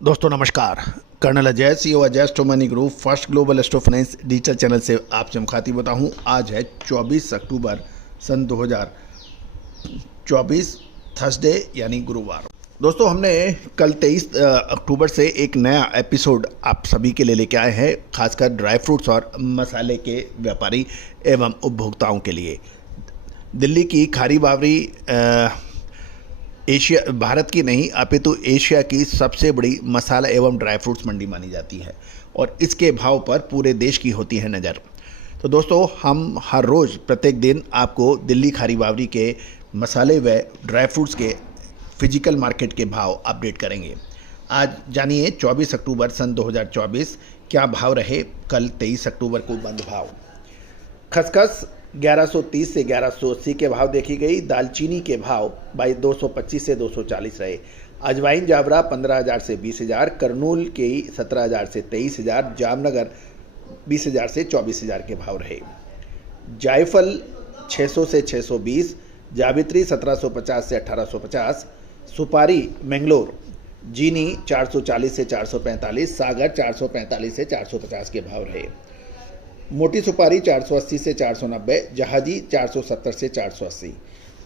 दोस्तों नमस्कार। Colonel Ajay CEO Ajay स्टो money group first global astro finance digital channel से आपसे मुखातिब होता हूँ। आज है 24 अक्टूबर सन 2024 थर्सडे यानी गुरुवार। दोस्तों हमने कल 23 अक्टूबर से एक नया एपिसोड आप सभी के लिए लेके आए हैं, खासकर ड्राई फ्रूट्स और मसाले के व्यापारी एवं उपभोक्ताओं के लिए। दिल्ली की खारी बावरी एशिया, भारत की नहीं अपितु एशिया की सबसे बड़ी मसाला एवं ड्राई फ्रूट्स मंडी मानी जाती है और इसके भाव पर पूरे देश की होती है नज़र। तो दोस्तों हम हर रोज़ प्रत्येक दिन आपको दिल्ली खारी बावरी के मसाले व ड्राई फ्रूट्स के फिजिकल मार्केट के भाव अपडेट करेंगे। आज जानिए 24 अक्टूबर सन 2024 क्या भाव रहे कल 23 अक्टूबर को बंद भाव। खसखस 1130 से 1180 के भाव देखी गई। दालचीनी के भाव 225 से 240 रहे। अजवाइन जावरा 15,000 से 20,000, करनूल के 17,000 से 23,000, जामनगर 20,000 से 24,000 के भाव रहे। जायफल 600 से 620, जावित्री 1750 से 1850, सुपारी मैंगलोर जीनी 440 से 445, सागर 445 से 450 के भाव रहे। मोटी सुपारी 480 से 490, जहाजी 470 से 480।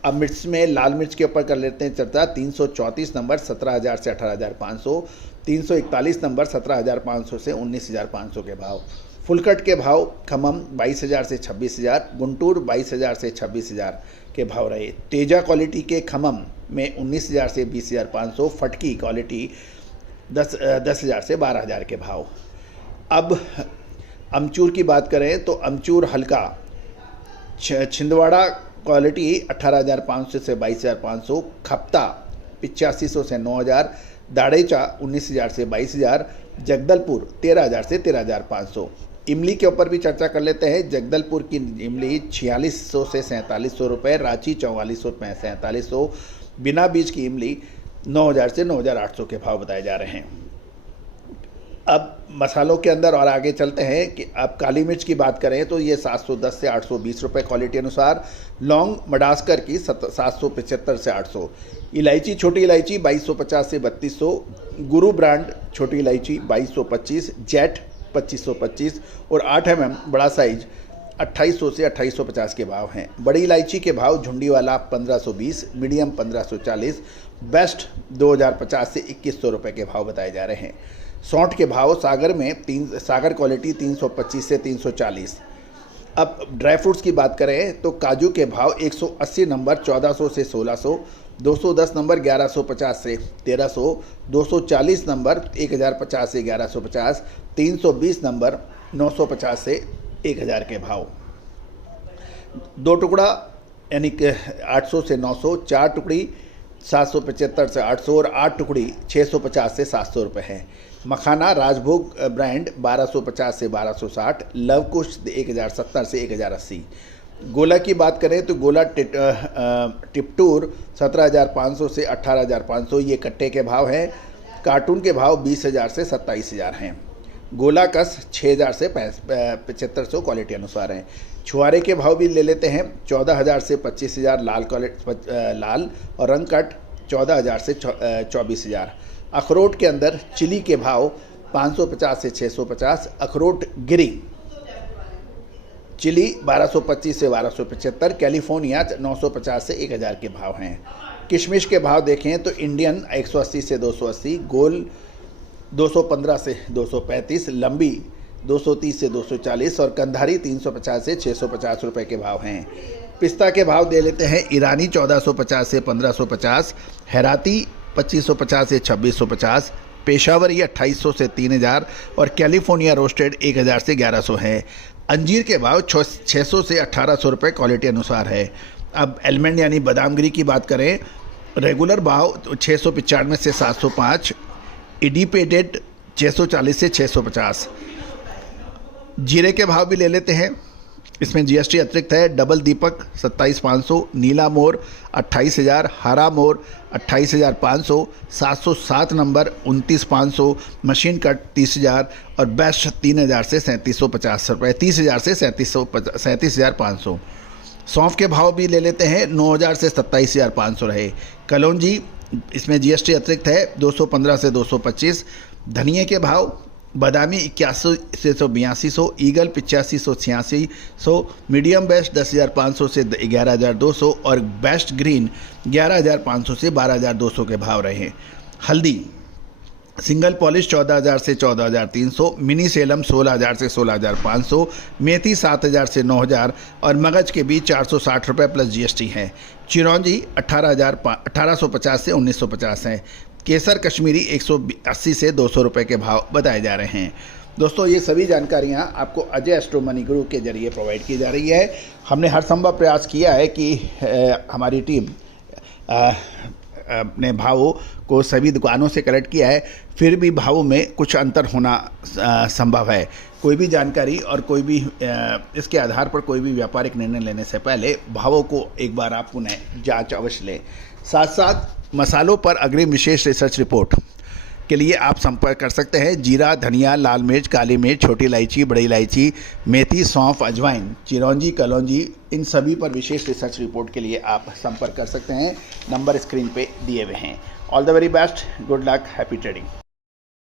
अब मिर्च में लाल मिर्च के ऊपर कर लेते हैं चर्चा। 334 नंबर 17,000 से 18,500, 341 नंबर 17,500 से 19,500 के भाव। फुलकट के भाव खमम 22,000 से 26,000, गुंटूर 22,000 से 26,000 के भाव रहे। तेजा क्वालिटी के खमम में 19,000 से 20,500, फटकी क्वालिटी 10,000 से 12,000 के भाव। अब अमचूर की बात करें तो अमचूर हल्का छिंदवाड़ा क्वालिटी 18,500 से 22,500, खप्ता 8500 से 9,000, दाड़ेचा 19,000 से 22,000, जगदलपुर 13,000 से 13,500। इमली के ऊपर भी चर्चा कर लेते हैं। जगदलपुर की इमली 4600 से 4700 रुपये, रांची 4400 से 4700, बिना बीज की इमली 9,000 से 9,800 के भाव बताए जा रहे हैं। अब मसालों के अंदर और आगे चलते हैं कि अब काली मिर्च की बात करें तो ये 710 से 820 रुपये क्वालिटी अनुसार। लौंग मडास्कर की 775 से 800। इलायची छोटी इलायची 2250 से 3200, गुरु ब्रांड छोटी इलायची 2225, जेट 2525 और 8 mm बड़ा साइज 2800 से 2850 के भाव हैं। बड़ी इलायची के भाव झुंडी वाला 1520, मीडियम 1540, बेस्ट 2050 से 2100 रुपये के भाव बताए जा रहे हैं। सौंठ के भाव सागर में सागर क्वालिटी 325 से 340। अब ड्राई फ्रूट्स की बात करें तो काजू के भाव 180 नंबर 1400 से 1600, 210 नंबर 1150 से 1300, 240 नंबर 1050 से 1150, 320 नंबर 950 से 1000 के भाव। 2 टुकड़ा यानी कि 800 से 900, 4 टुकड़ी 775 से 800 और 8 टुकड़ी 650 से 700 रुपये हैं। मखाना राजभोग ब्रांड 1250 से 1260, लवकुश 1070 से 1080। गोला की बात करें तो गोला टिपटूर 17,500 से 18,500 ये कट्टे के भाव हैं। कार्टून के भाव 20,000 से 27,000 हैं। गोला कस 6,000 से 7500 क्वालिटी अनुसार हैं। छुआरे के भाव भी ले लेते हैं। 14,000 से 25,000 लाल और रंग कट 14,000 से 24,000। अखरोट के अंदर चिली के भाव 550 से 650, अखरोट गिरी चिली 1225 से 1275, कैलिफोर्निया 950 से 1000 के भाव हैं। किशमिश के भाव देखें तो इंडियन 180 से 280, गोल 215 से 235, लंबी 230 से 240 और कंधारी 350 से 650 रुपये के भाव हैं। पिस्ता के भाव दे लेते हैं। ईरानी 1450 से 1550, हैराती 2550 से 2650, पेशावरी 2800 से 3000 और कैलिफोर्निया रोस्टेड 1000 से 1100 है। अंजीर के भाव 600 से 1800 रुपये क्वालिटी अनुसार है। अब एलमंड यानी बादामगिरी की बात करें, रेगुलर भाव 695 से 705, इडिपेटेड 640 से 650। जीरे के भाव भी ले लेते हैं, इसमें जीएसटी अतिरिक्त है। डबल दीपक 27,500, नीला मोर 28,000, हरा मोर 28,500, 707 नंबर 29,500, मशीन कट 30,000 और बेस्ट 3,000 से 3,750 रुपये, 30,000 से 37,500। सौंफ के भाव भी ले लेते हैं। 9,000 से 27,500 रहे। कलौंजी इसमें जीएसटी अतिरिक्त है 215 से 225। धनिये के भाव बादामी 81 से 8200, ईगल 85 से 8600, मीडियम बेस्ट 10,500 से 11,200 और बेस्ट ग्रीन 11,500 से 12,200 के भाव रहे। हल्दी सिंगल पॉलिश 14,000 से 14,300, मिनी सेलम 16,000 से 16,500, मेथी 7,000 से 9,000 और मगज के बीच 460 रुपये प्लस जीएसटी है। चिरौंजी 1850 से 1950 है। केसर कश्मीरी 180 से 200 रुपये के भाव बताए जा रहे हैं। दोस्तों, ये सभी जानकारियाँ आपको अजय एस्ट्रो मनी गुरु के जरिए प्रोवाइड की जा रही है। हमने हर संभव प्रयास किया है कि हमारी टीम अपने भावों को सभी दुकानों से कलेक्ट किया है, फिर भी भावों में कुछ अंतर होना संभव है। कोई भी जानकारी और कोई भी इसके आधार पर कोई भी व्यापारिक निर्णय लेने से पहले भावों को एक बार आप पुनः जांच अवश्य लें। साथ साथ मसालों पर अग्रिम विशेष रिसर्च रिपोर्ट के लिए आप संपर्क कर सकते हैं। जीरा, धनिया, लाल मिर्च, काली मिर्च, छोटी इलायची, बड़ी इलायची, मेथी, सौंफ, अजवाइन, चिरौंजी, कलौंजी, इन सभी पर विशेष रिसर्च रिपोर्ट के लिए आप संपर्क कर सकते हैं। नंबर स्क्रीन पे दिए हुए हैं। All the very best, good luck, happy trading.